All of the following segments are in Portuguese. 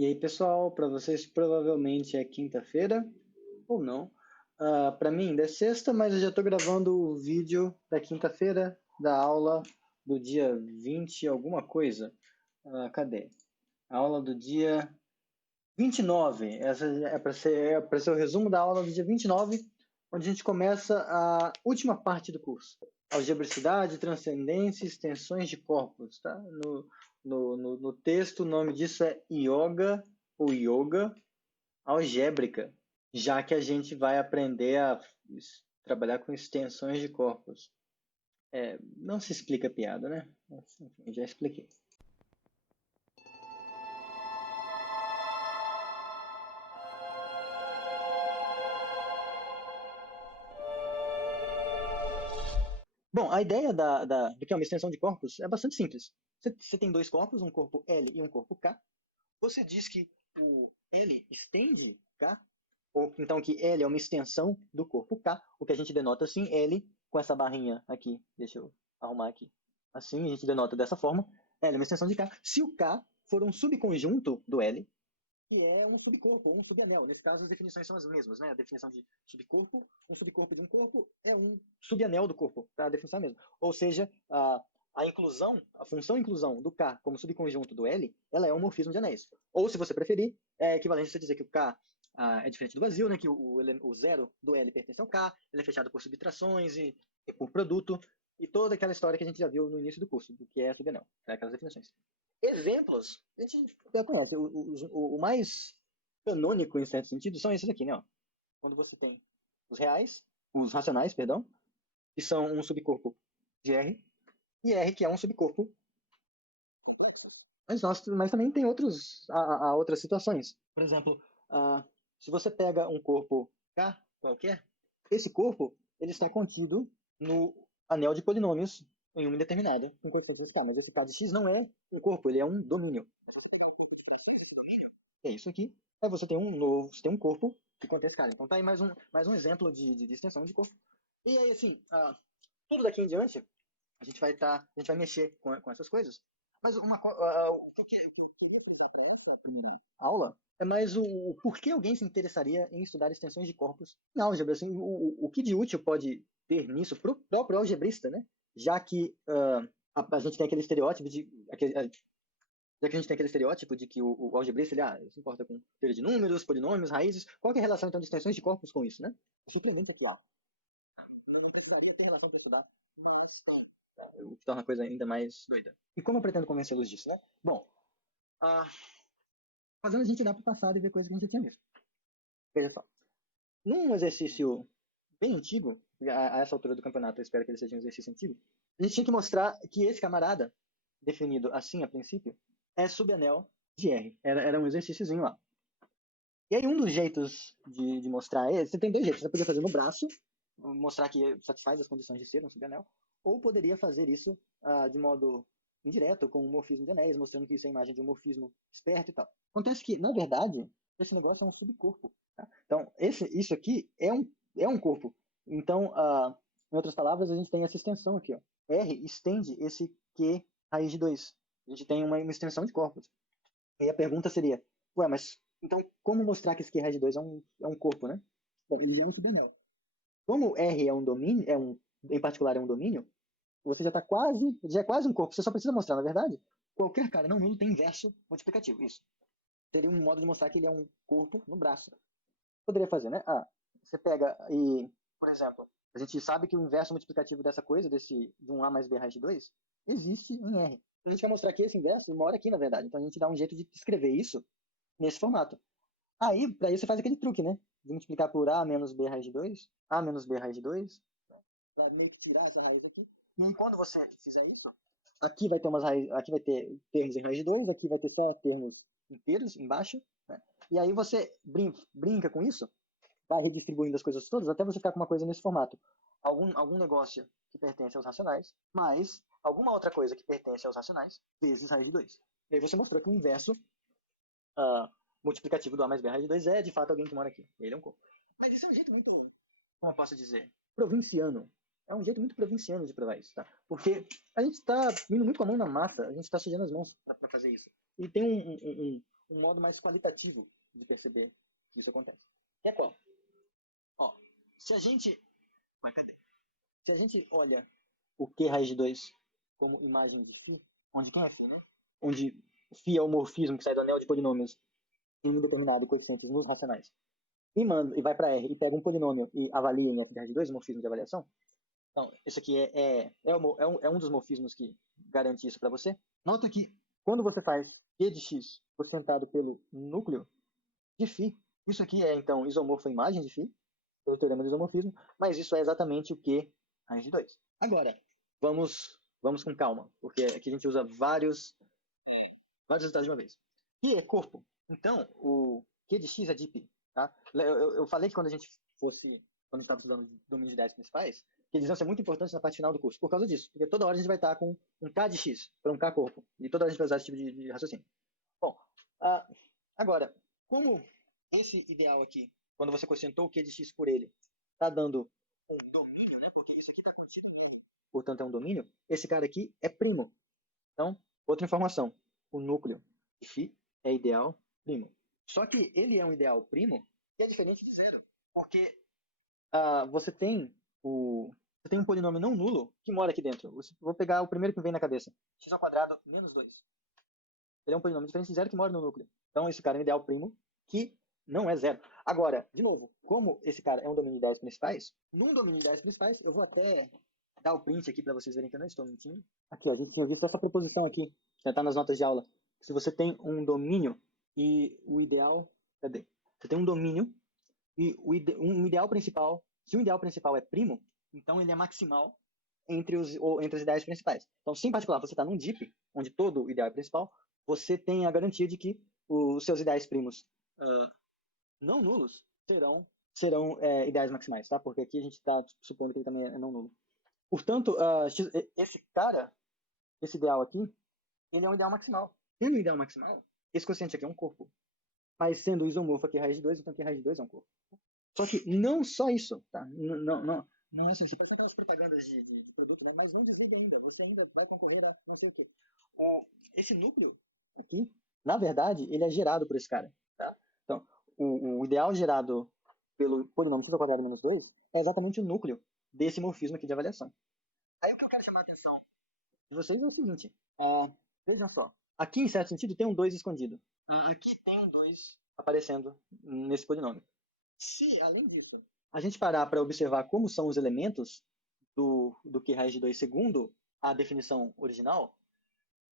E aí, pessoal, para vocês provavelmente é quinta-feira ou não. Para mim ainda é sexta, mas eu já estou gravando o vídeo da quinta-feira da aula do dia 20 alguma coisa. Cadê? A aula do dia 29. Essa é para ser o resumo da aula do dia 29, onde a gente começa a última parte do curso. Algebricidade, transcendência, extensões de corpos. Tá? No texto, o nome disso é yoga ou yoga algébrica, já que a gente vai aprender a trabalhar com extensões de corpos. Não se explica a piada, né? Enfim, já expliquei. Bom, a ideia do que é uma extensão de corpos é bastante simples. Você tem dois corpos, um corpo L e um corpo K. Você diz que o L estende K, ou então que L é uma extensão do corpo K, o que a gente denota assim, L com essa barrinha aqui. Deixa eu arrumar aqui. Assim, a gente denota dessa forma. L é uma extensão de K. Se o K for um subconjunto do L, que é um subcorpo ou um subanel. Nesse caso, as definições são as mesmas, né? A definição de subcorpo, um subcorpo de um corpo é um subanel do corpo, tá? A definição é a mesma. Ou seja, a inclusão, a função inclusão do K como subconjunto do L, ela é um morfismo de anéis. Ou, se você preferir, é equivalente a você dizer que o K é diferente do vazio, né? Que o zero do L pertence ao K, ele é fechado por subtrações e por produto, e toda aquela história que a gente já viu no início do curso, do que é subanel, né? Aquelas definições. Exemplos, a gente já conhece. O mais canônico, em certo sentido, são esses aqui, né? Ó. Quando você tem os racionais, perdão, que são um subcorpo de R, e R, que é um subcorpo complexo. Mas também tem outras situações. Por exemplo, se você pega um corpo K qualquer, esse corpo ele está contido no anel de polinômios em uma indeterminada com coeficiente K, mas esse K de X não é um corpo, ele é um domínio. É isso aqui. Aí você tem você tem um corpo que contém escala. Então tá aí mais um exemplo de extensão de corpo. E aí, assim, tudo daqui em diante, a gente vai mexer com essas coisas. Mas o que eu queria perguntar para essa aula é mais o porquê alguém se interessaria em estudar extensões de corpos em álgebra. Assim, o que de útil pode ter nisso para o próprio algebrista, né? Já que a gente tem aquele estereótipo já que a gente tem aquele estereótipo de que o algebrista ele se importa com teoria de números, polinômios, raízes, qual que é a relação então de extensões de corpos com isso, né? É surpreendente aqui, ó. Não precisaria ter relação para estudar, não está. O que torna a coisa ainda mais doida. E como eu pretendo convencê-los disso, né? Bom, fazendo a gente olhar para o passado e ver coisas que a gente já tinha visto. Veja só. Num exercício bem antigo, a essa altura do campeonato eu espero que ele seja um exercício antigo, a gente tinha que mostrar que esse camarada, definido assim a princípio, é subanel de R. Era um exercíciozinho lá. E aí um dos jeitos de mostrar, você tem dois jeitos, você poderia fazer no braço, mostrar que satisfaz as condições de ser um subanel, ou poderia fazer isso de modo indireto, com um morfismo de anéis, mostrando que isso é a imagem de um morfismo esperto e tal. Acontece que, na verdade, esse negócio é um subcorpo. Tá? Então, isso aqui é um corpo. Então, em outras palavras, a gente tem essa extensão aqui. Ó. R estende esse Q raiz de 2. A gente tem uma extensão de corpos. E a pergunta seria, ué, mas então como mostrar que esse Q raiz de 2 é um corpo, né? Bom, ele já é um subanel. Como R é um domínio, em particular é um domínio, você já é quase um corpo. Você só precisa mostrar, na verdade, qualquer cara não nulo tem inverso multiplicativo. Isso. Seria um modo de mostrar que ele é um corpo no braço. Poderia fazer, né? Você pega e, por exemplo, a gente sabe que o inverso multiplicativo dessa coisa, de um A mais B raiz de 2, existe em R. A gente vai mostrar que esse inverso mora aqui, na verdade. Então a gente dá um jeito de escrever isso nesse formato. Aí, para isso, você faz aquele truque, né? De multiplicar por A menos B raiz de 2, A menos B raiz de 2, para meio que tirar essa raiz aqui. E quando você fizer isso, aqui vai ter termos em raiz de 2, aqui vai ter só termos inteiros embaixo, né? E aí você brinca com isso, vai redistribuindo as coisas todas, até você ficar com uma coisa nesse formato. Algum negócio que pertence aos racionais, mais alguma outra coisa que pertence aos racionais, vezes raiz de 2. E aí você mostrou que o inverso multiplicativo do A mais B raiz de 2 é, de fato, alguém que mora aqui. Ele é um corpo. Mas isso é um jeito muito, como eu posso dizer, provinciano. É um jeito muito provinciano de provar isso, tá? Porque a gente está indo muito com a mão na massa, a gente está sujando as mãos para fazer isso. E tem um modo mais qualitativo de perceber que isso acontece. Que é qual? Ó, se a gente... Mas cadê? Se a gente olha o Q raiz de 2 como imagem de φ, onde quem é φ, né? Onde φ é o morfismo que sai do anel de polinômios em um determinado coeficiente nos racionais, e vai para R e pega um polinômio e avalia em f de raiz de 2, o morfismo de avaliação. Então, isso aqui é um dos morfismos que garante isso para você. Nota que quando você faz Q de x porcentado pelo núcleo de φ, isso aqui é, então, isomorfo à imagem de φ, pelo teorema do isomorfismo, mas isso é exatamente o Q raiz de 2. Agora, vamos com calma, porque aqui a gente usa vários resultados de uma vez. Q é corpo. Então, o Q de x é de π. Tá? Eu falei que quando a gente estava estudando domínios de ideias principais, que eles vão ser muito importantes na parte final do curso, por causa disso. Porque toda hora a gente vai estar com um K de x para um K corpo. E toda hora a gente vai usar esse tipo de raciocínio. Bom, agora, como esse ideal aqui, quando você quocientou o Q de x por ele, está dando um domínio, né? Porque isso aqui está contido, portanto é um domínio, esse cara aqui é primo. Então, outra informação, o núcleo de φ é ideal primo. Só que ele é um ideal primo que é diferente de zero, porque você tem um polinômio não nulo que mora aqui dentro. Vou pegar o primeiro que vem na cabeça, x ao quadrado menos 2. Ele é um polinômio diferente de zero que mora no núcleo. Então, esse cara é um ideal primo que não é zero. Agora, de novo, como esse cara é um domínio de ideias principais, num domínio de ideias principais, eu vou até dar o print aqui para vocês verem que eu não estou mentindo. Aqui, ó, a gente tinha visto essa proposição aqui, já está nas notas de aula. Se você tem um domínio e o ideal... Cadê? Você tem um domínio e um ideal principal... Se o ideal principal é primo, então ele é maximal entre os ideais principais. Então, se em particular você está num DIP, onde todo o ideal é principal, você tem a garantia de que os seus ideais primos não nulos serão ideais maximais, tá? Porque aqui a gente está supondo que ele também é não nulo. Portanto, esse ideal aqui, ele é um ideal maximal. Sendo um ideal maximal, esse quociente aqui é um corpo. Mas sendo isomorfo aqui raiz de 2, então aqui raiz de 2 é um corpo. Só que não só isso, tá? Não é assim. Você pode fazer as propagandas de produto, né? Mas não desligue ainda. Você ainda vai concorrer a não sei o quê. Esse núcleo aqui, na verdade, ele é gerado por esse cara, tá? Então, o ideal gerado pelo polinômio x ao quadrado menos 2 é exatamente o núcleo desse morfismo aqui de avaliação. Aí o que eu quero chamar a atenção de vocês é o seguinte. Vejam só. Aqui, em certo sentido, tem um 2 escondido. Aqui tem um 2 aparecendo nesse polinômio. Se, além disso, a gente parar para observar como são os elementos do Q raiz de 2 segundo a definição original,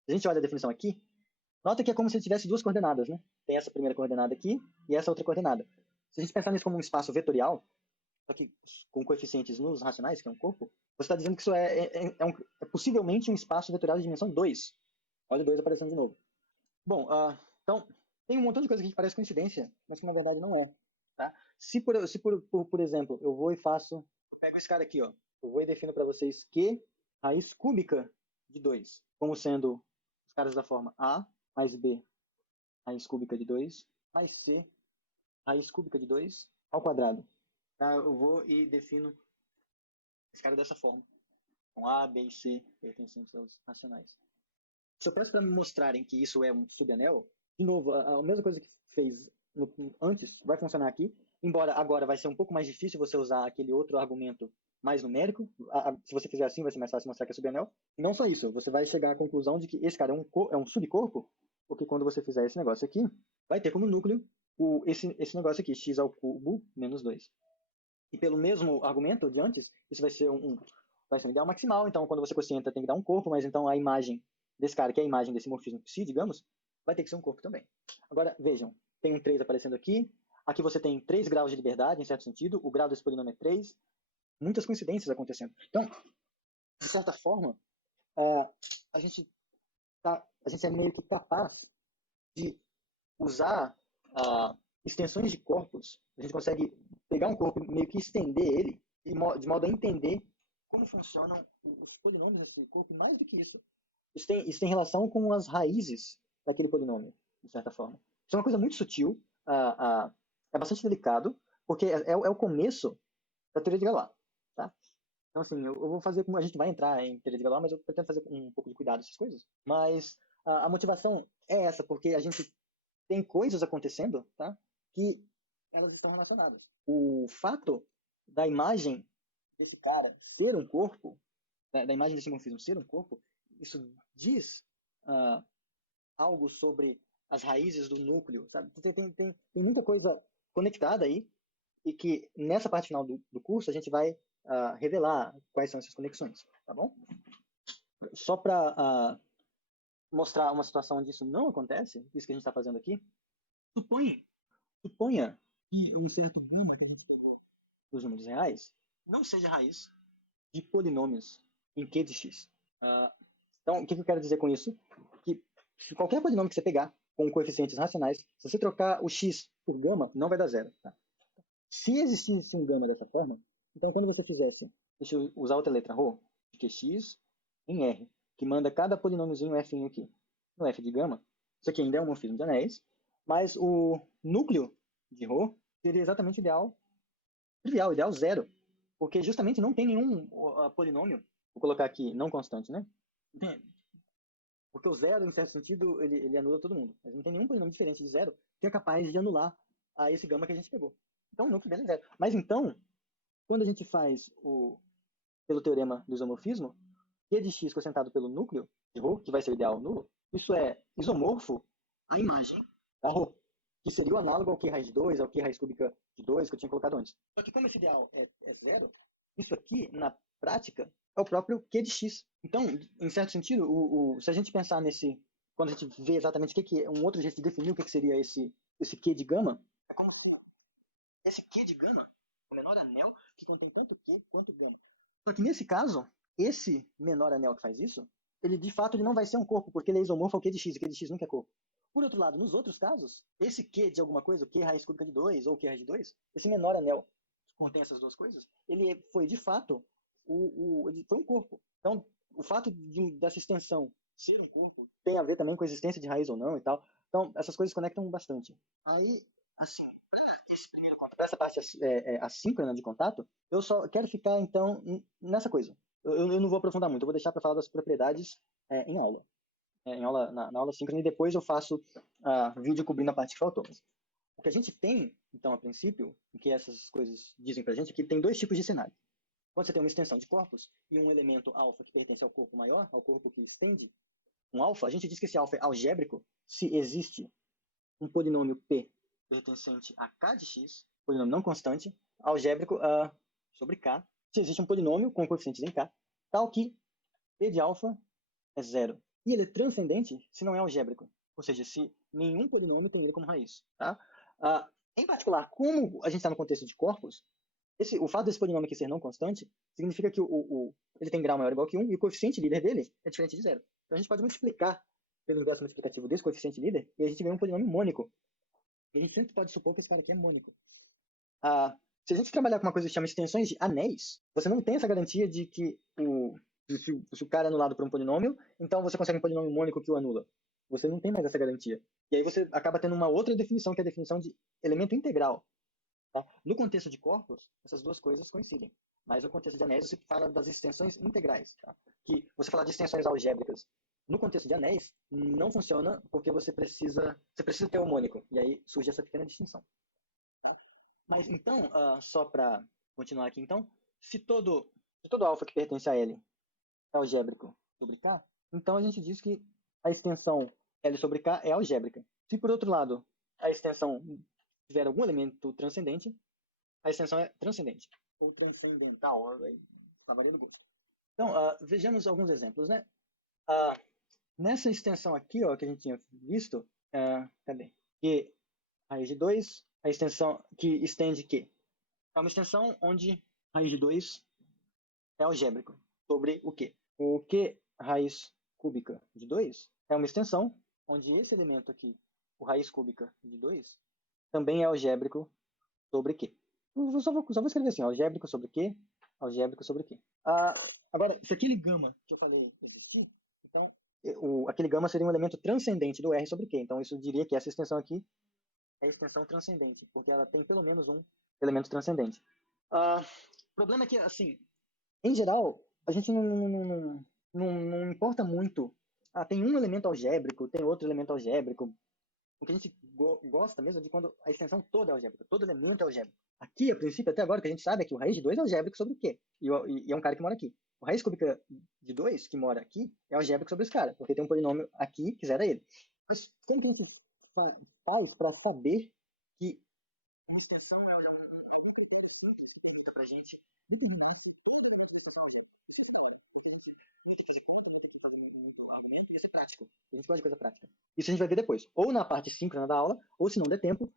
a gente olha a definição aqui, nota que é como se ele tivesse duas coordenadas, né? Tem essa primeira coordenada aqui e essa outra coordenada. Se a gente pensar nisso como um espaço vetorial, só que com coeficientes nos racionais, que é um corpo, você está dizendo que isso é possivelmente um espaço vetorial de dimensão 2. Olha o 2 aparecendo de novo. Bom, então, tem um montão de coisa que parece coincidência, mas que na verdade não é. Tá? Se por exemplo, eu vou e pego esse cara aqui, ó, eu vou e defino para vocês Q raiz cúbica de 2, como sendo os caras da forma A mais B raiz cúbica de 2, mais C raiz cúbica de 2 ao quadrado. Tá? Eu vou e defino esse cara dessa forma, com A, B e C pertencentes aos racionais. Só peço para me mostrarem que isso é um subanel. De novo, a mesma coisa que fez antes vai funcionar aqui, embora agora vai ser um pouco mais difícil você usar aquele outro argumento mais numérico. Se você fizer assim, vai ser mais fácil mostrar que é subanel. E não só isso, você vai chegar à conclusão de que esse cara é um subcorpo, porque quando você fizer esse negócio aqui, vai ter como núcleo esse negócio aqui, x ao cubo menos 2. E pelo mesmo argumento de antes, isso vai ser um ideal maximal. Então, quando você quocienta, tem que dar um corpo, mas então a imagem desse cara, que é a imagem desse morfismo psi, digamos, vai ter que ser um corpo também. Agora, vejam, tem um 3 aparecendo aqui. Aqui você tem 3 graus de liberdade, em certo sentido. O grau desse polinômio é 3. Muitas coincidências acontecendo. Então, de certa forma, a gente é meio que capaz de usar extensões de corpos. A gente consegue pegar um corpo e meio que estender ele de modo a entender como funcionam os polinômios desse corpo, e mais do que isso. Isso tem relação com as raízes daquele polinômio, de certa forma. Isso é uma coisa muito sutil, é bastante delicado, porque é o começo da teoria de Galois. Tá? Então, assim, eu vou fazer como a gente vai entrar em teoria de Galois, mas eu pretendo fazer com um pouco de cuidado essas coisas. Mas a motivação é essa, porque a gente tem coisas acontecendo, tá? Que elas estão relacionadas. O fato da imagem desse cara ser um corpo, da imagem desse morfismo ser um corpo, isso diz algo sobre as raízes do núcleo, sabe? Tem muita coisa conectada aí, e que nessa parte final do curso a gente vai revelar quais são essas conexões, tá bom? Só para mostrar uma situação onde isso não acontece, isso que a gente está fazendo aqui, suponha que um certo gama que a gente pegou dos números reais não seja raiz de polinômios em Q de x. Então, o que eu quero dizer com isso? Que se qualquer polinômio que você pegar com coeficientes racionais, se você trocar o x por gama, não vai dar zero. Tá? Se existisse um gama dessa forma, então quando você fizesse, deixa eu usar outra letra, ρ, de qx em R, que manda cada polinômiozinho f aqui no f de gama, isso aqui ainda é um morfismo de anéis, mas o núcleo de ρ seria exatamente ideal, trivial, ideal zero, porque justamente não tem nenhum polinômio, vou colocar aqui não constante, né? Porque o zero, em certo sentido, ele anula todo mundo, mas não tem nenhum polinômio diferente de zero que é capaz de anular esse gama que a gente pegou. Então o núcleo dele é zero. Mas então, quando a gente faz pelo teorema do isomorfismo, Q de x cosentado pelo núcleo de ρ, que vai ser o ideal nulo, isso é isomorfo à imagem da ρ, que seria o análogo ao Q raiz de 2, ao Q raiz cúbica de 2 que eu tinha colocado antes. Só que como esse ideal é zero, isso aqui, na prática, é o próprio Q de x. Então, em certo sentido, se a gente pensar nesse, quando a gente vê exatamente o que é um outro jeito de definir o que seria esse Q de gama, é como esse Q de gama, o menor anel que contém tanto Q quanto gama. Só que nesse caso, esse menor anel que faz isso, ele de fato ele não vai ser um corpo, porque ele é isomorfo ao Q de x, e Q de x nunca é corpo. Por outro lado, nos outros casos, esse Q de alguma coisa, o Q raiz cúbica de 2 ou o Q raiz de 2, esse menor anel que contém essas duas coisas, ele foi de fato ele foi um corpo. Então, o fato dessa extensão ser um corpo tem a ver também com a existência de raiz ou não e tal. Então, essas coisas conectam bastante. Aí, assim, para esse primeiro contato, para essa parte assíncrona de contato, eu só quero ficar, então, nessa coisa. Eu não vou aprofundar muito, eu vou deixar para falar das propriedades em aula. Na aula síncrona, e depois eu faço vídeo cobrindo a parte que faltou. O que a gente tem, então, a princípio, o que essas coisas dizem para a gente, é que tem dois tipos de cenário. Quando você tem uma extensão de corpos e um elemento alfa que pertence ao corpo maior, ao corpo que estende um alfa, a gente diz que esse alfa é algébrico se existe um polinômio P pertencente a K de x, polinômio não constante, algébrico sobre K, se existe um polinômio com coeficientes em K, tal que P de alfa é zero. E ele é transcendente se não é algébrico, ou seja, se nenhum polinômio tem ele como raiz. Tá? Em particular, como a gente está no contexto de corpos, o fato desse polinômio aqui ser não constante significa que ele tem grau maior ou igual que 1 e o coeficiente líder dele é diferente de zero. Então a gente pode multiplicar pelo universo multiplicativo desse coeficiente líder e a gente ganha um polinômio mônico. E a gente sempre pode supor que esse cara aqui é mônico. Se a gente trabalhar com uma coisa que chama extensões de anéis, você não tem essa garantia de que se o cara é anulado por um polinômio, então você consegue um polinômio mônico que o anula. Você não tem mais essa garantia. E aí você acaba tendo uma outra definição, que é a definição de elemento integral. Tá? No contexto de corpos, essas duas coisas coincidem. Mas no contexto de anéis, você fala das extensões integrais. Tá? Que você falar de extensões algébricas no contexto de anéis não funciona porque você precisa ter homônico. E aí surge essa pequena distinção. Tá? Mas então, só para continuar aqui, então, se todo alfa que pertence a L é algébrico sobre K, então a gente diz que a extensão L sobre K é algébrica. Se por outro lado a extensão tiver algum elemento transcendente, a extensão é transcendente. Ou transcendental, tá variando gosto. Então, vejamos alguns exemplos, né? Nessa extensão aqui, ó, que a gente tinha visto, cadê? Q raiz de 2, a extensão que estende Q. É uma extensão onde raiz de 2 é algébrico sobre o Q. O Q raiz cúbica de 2 é uma extensão onde esse elemento aqui, o raiz cúbica de 2, também é algébrico sobre Q. Eu só vou escrever assim, algébrico sobre Q, algébrico sobre Q. Agora, se aquele gama que eu falei existir, então aquele gama seria um elemento transcendente do R sobre Q. Então isso diria que essa extensão aqui é a extensão transcendente, porque ela tem pelo menos um elemento transcendente. O problema é que, assim, em geral, a gente não importa muito. Tem um elemento algébrico, tem outro elemento algébrico. O que a gente gosta mesmo de quando a extensão toda é algébrica, todo elemento é algébrico. Aqui, a princípio, até agora, o que a gente sabe é que o raiz de 2 é algébrico sobre o quê? E é um cara que mora aqui. O raiz cúbica de 2, que mora aqui, é algébrico sobre esse cara, porque tem um polinômio aqui que zera ele. Mas como que a gente faz para saber que uma extensão é um problema simples para a gente? Porque a gente não tem que fazer conta, não tem que fazer muito argumento, e ia ser prático. A gente gosta de coisa prática. Isso a gente vai ver depois. Ou na parte síncrona da aula, ou se não der tempo,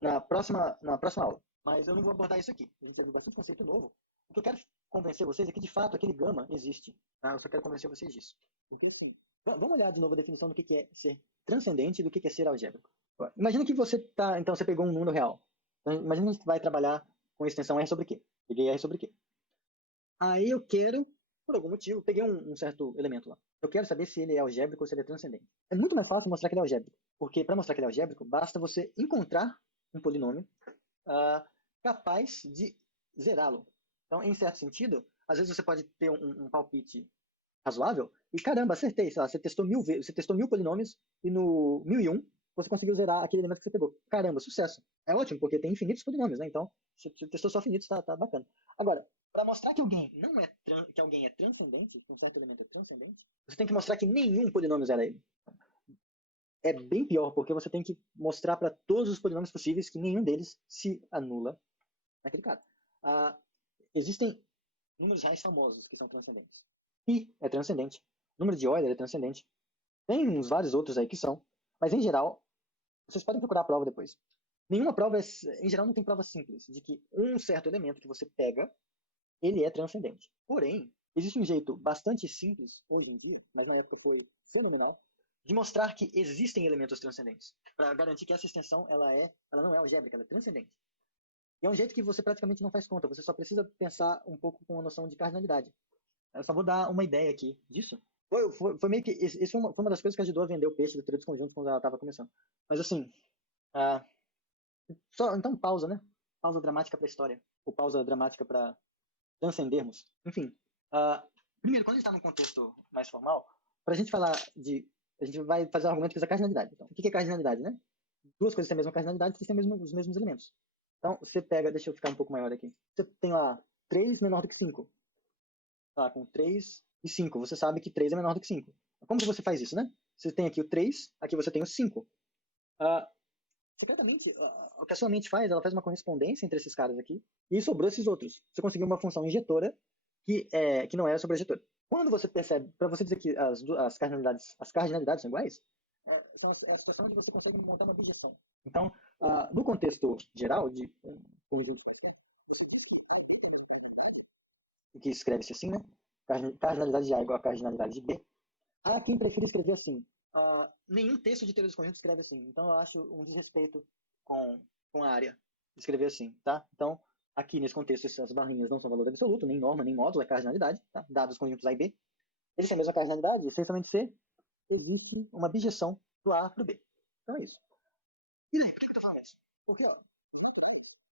na próxima aula. Mas eu não vou abordar isso aqui. A gente vai ver bastante conceito novo. O que eu quero convencer vocês é que, de fato, aquele gama existe. Tá? Eu só quero convencer vocês disso. Porque, assim, vamos olhar de novo a definição do que é ser transcendente e do que é ser algébrico. Imagina que você então você pegou um número real. Então, imagina que você vai trabalhar com extensão R sobre Q. Peguei R sobre Q. Aí eu quero, por algum motivo, peguei um certo elemento lá. Eu quero saber se ele é algébrico ou se ele é transcendente. É muito mais fácil mostrar que ele é algébrico. Porque para mostrar que ele é algébrico, basta você encontrar um polinômio capaz de zerá-lo. Então, em certo sentido, às vezes você pode ter um palpite razoável e, caramba, acertei. Sei lá, você testou 1000 polinômios e no 1001 você conseguiu zerar aquele elemento que você pegou. Caramba, sucesso. É ótimo, porque tem infinitos polinômios, né? Então, você testou só finitos, tá bacana. Agora, para mostrar que alguém que alguém é transcendente, que um certo elemento é transcendente, você tem que mostrar que nenhum polinômio zera ele. É bem pior, porque você tem que mostrar para todos os polinômios possíveis que nenhum deles se anula naquele caso. Existem números reais famosos que são transcendentes. Pi é transcendente. O número de Euler é transcendente. Tem uns vários outros aí que são. Mas, em geral, vocês podem procurar a prova depois. Nenhuma prova, em geral, não tem prova simples de que um certo elemento que você pega, ele é transcendente. Porém, existe um jeito bastante simples, hoje em dia, mas na época foi fenomenal, de mostrar que existem elementos transcendentes. Para garantir que essa extensão ela não é algébrica, ela é transcendente. E é um jeito que você praticamente não faz conta, você só precisa pensar um pouco com a noção de cardinalidade. Eu só vou dar uma ideia aqui disso. Foi meio que. Isso foi uma das coisas que ajudou a vender o peixe da teoria dos conjuntos quando ela estava começando. Mas assim. Então, pausa, né? Pausa dramática para a história. Ou pausa dramática para transcendermos. Enfim. Primeiro, quando a gente está num contexto mais formal, para a gente falar de. A gente vai fazer um argumento que usa cardinalidade. Então, o que é cardinalidade, né? Duas coisas têm a mesma cardinalidade, eles têm os mesmos elementos. Então, você pega. Deixa eu ficar um pouco maior aqui. Você tem lá 3 menor do que 5. Tá, com 3 e 5. Você sabe que 3 é menor do que 5. Como que você faz isso, né? Você tem aqui o 3, aqui você tem o 5. Secretamente, o que a sua mente faz, ela faz uma correspondência entre esses caras aqui, e sobrou esses outros. Você conseguiu uma função injetora que não era sobrejetora. Quando você percebe, para você dizer que as cardinalidades são iguais, é a situação onde você consegue montar uma bijeção. Então, no contexto geral de um conjunto que escreve-se assim, né? Cardinalidade de A igual a cardinalidade de B. Há quem prefira escrever assim. Nenhum texto de teoria dos conjuntos escreve assim. Então, eu acho um desrespeito com a área escrever assim, tá? Então, aqui nesse contexto, essas barrinhas não são valor absoluto, nem norma, nem módulo, é cardinalidade, tá? Dados os conjuntos A e B. Existe a mesma cardinalidade, essencialmente C, existe uma bijeção do A para o B. Então é isso. E daí, por que eu tô falando isso? Porque,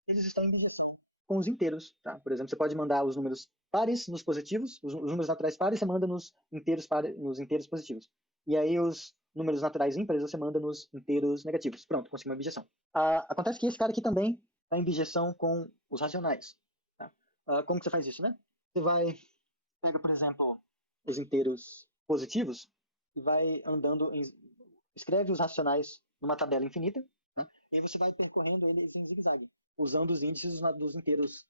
eles estão em bijeção com os inteiros, tá? Por exemplo, você pode mandar os números pares nos positivos, os números naturais pares você manda nos inteiros positivos. E aí os números naturais ímpares você manda nos inteiros negativos. Pronto, consegui uma bijeção. Acontece que esse cara aqui também está em bijeção com os racionais. Tá? Como que você faz isso, né? Você pega, por exemplo, os inteiros positivos e vai andando, escreve os racionais numa tabela infinita, né? E aí você vai percorrendo eles em zigue-zague, usando os índices dos inteiros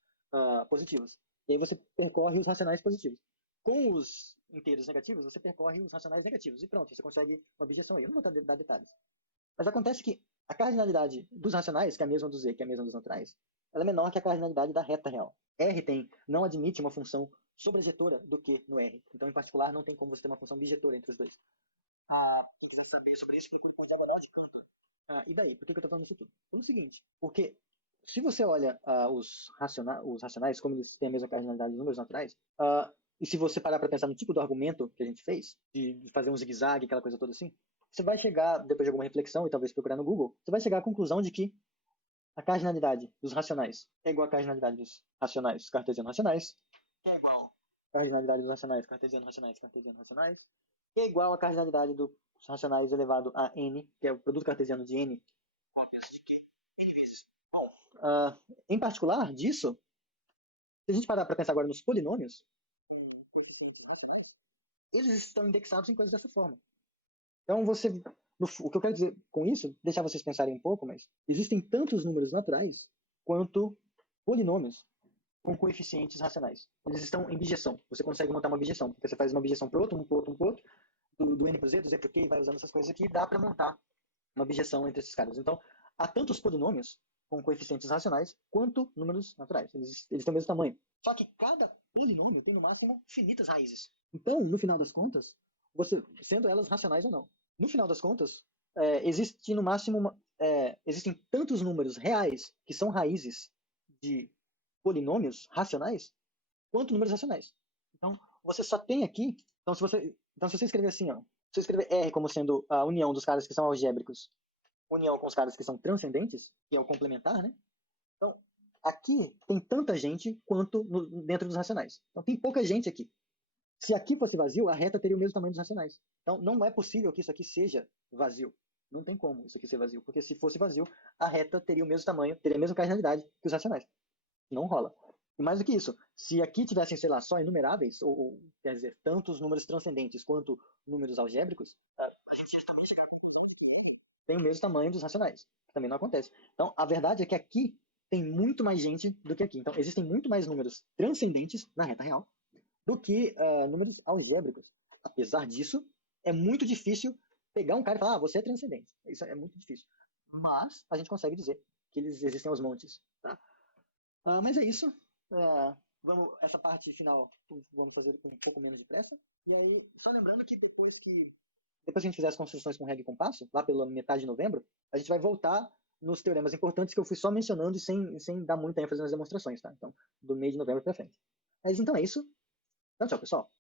positivos. E aí você percorre os racionais positivos. Com os inteiros negativos, você percorre os racionais negativos. E pronto, você consegue uma bijeção aí. Eu não vou dar detalhes. Mas acontece que a cardinalidade dos racionais, que é a mesma do Z, que é a mesma dos naturais, ela é menor que a cardinalidade da reta real. R não admite uma função sobrejetora do Q no R. Então, em particular, não tem como você ter uma função bijetora entre os dois. Quem quiser saber sobre isso, fica com a diagonal de Cantor. E daí? Por que eu estou falando isso tudo? Pelo seguinte, porque se você olha os racionais, como eles têm a mesma cardinalidade dos números naturais, e se você parar para pensar no tipo do argumento que a gente fez, de fazer um zigue-zague, aquela coisa toda assim, você vai chegar, depois de alguma reflexão e talvez procurar no Google, você vai chegar à conclusão de que a cardinalidade dos racionais é igual à cardinalidade dos racionais cartesiano-racionais, que é igual à cardinalidade dos racionais cartesiano-racionais, que é igual à cardinalidade do racionais elevado a n, que é o produto cartesiano de n cópias de q n vezes. Bom, em particular disso, se a gente parar para pensar agora nos polinômios, eles estão indexados em coisas dessa forma. Então, o que eu quero dizer com isso, deixar vocês pensarem um pouco, mas existem tantos números naturais quanto polinômios com coeficientes racionais. Eles estão em bijeção. Você consegue montar uma bijeção, porque você faz uma bijeção para outro, um para outro, um para outro, do n para o z, do z para o q, e vai usando essas coisas aqui, dá para montar uma bijeção entre esses caras. Então, há tantos polinômios com coeficientes racionais quanto números naturais. Eles têm o mesmo tamanho. Só que cada polinômio tem, no máximo, finitas raízes. Então, no final das contas, sendo elas racionais ou não, no final das contas, existe no máximo existem tantos números reais que são raízes de polinômios racionais quanto números racionais. Então, você só tem aqui. Então, se você escrever assim, ó, se você escrever R como sendo a união dos caras que são algébricos, união com os caras que são transcendentes, que é o complementar, né? Então, aqui tem tanta gente quanto dentro dos racionais. Então, tem pouca gente aqui. Se aqui fosse vazio, a reta teria o mesmo tamanho dos racionais. Então, não é possível que isso aqui seja vazio. Não tem como isso aqui ser vazio, porque se fosse vazio, a reta teria o mesmo tamanho, teria a mesma cardinalidade que os racionais. Não rola. E mais do que isso, se aqui tivessem, sei lá, só enumeráveis, ou quer dizer, tantos números transcendentes quanto números algébricos, a gente ia também chegar à conclusão de que tem o mesmo tamanho dos racionais, que também não acontece. Então, a verdade é que aqui tem muito mais gente do que aqui. Então, existem muito mais números transcendentes na reta real do que números algébricos. Apesar disso, é muito difícil pegar um cara e falar, você é transcendente. Isso é muito difícil. Mas a gente consegue dizer que eles existem aos montes. Tá? Mas é isso. Essa parte final vamos fazer com um pouco menos de pressa. E aí, só lembrando que depois a gente fizer as construções com regra e compasso, lá pela metade de novembro, a gente vai voltar nos teoremas importantes que eu fui só mencionando e sem dar muita ênfase nas demonstrações, tá? Então, do mês de novembro para frente. Mas então é isso. Então, tchau, pessoal.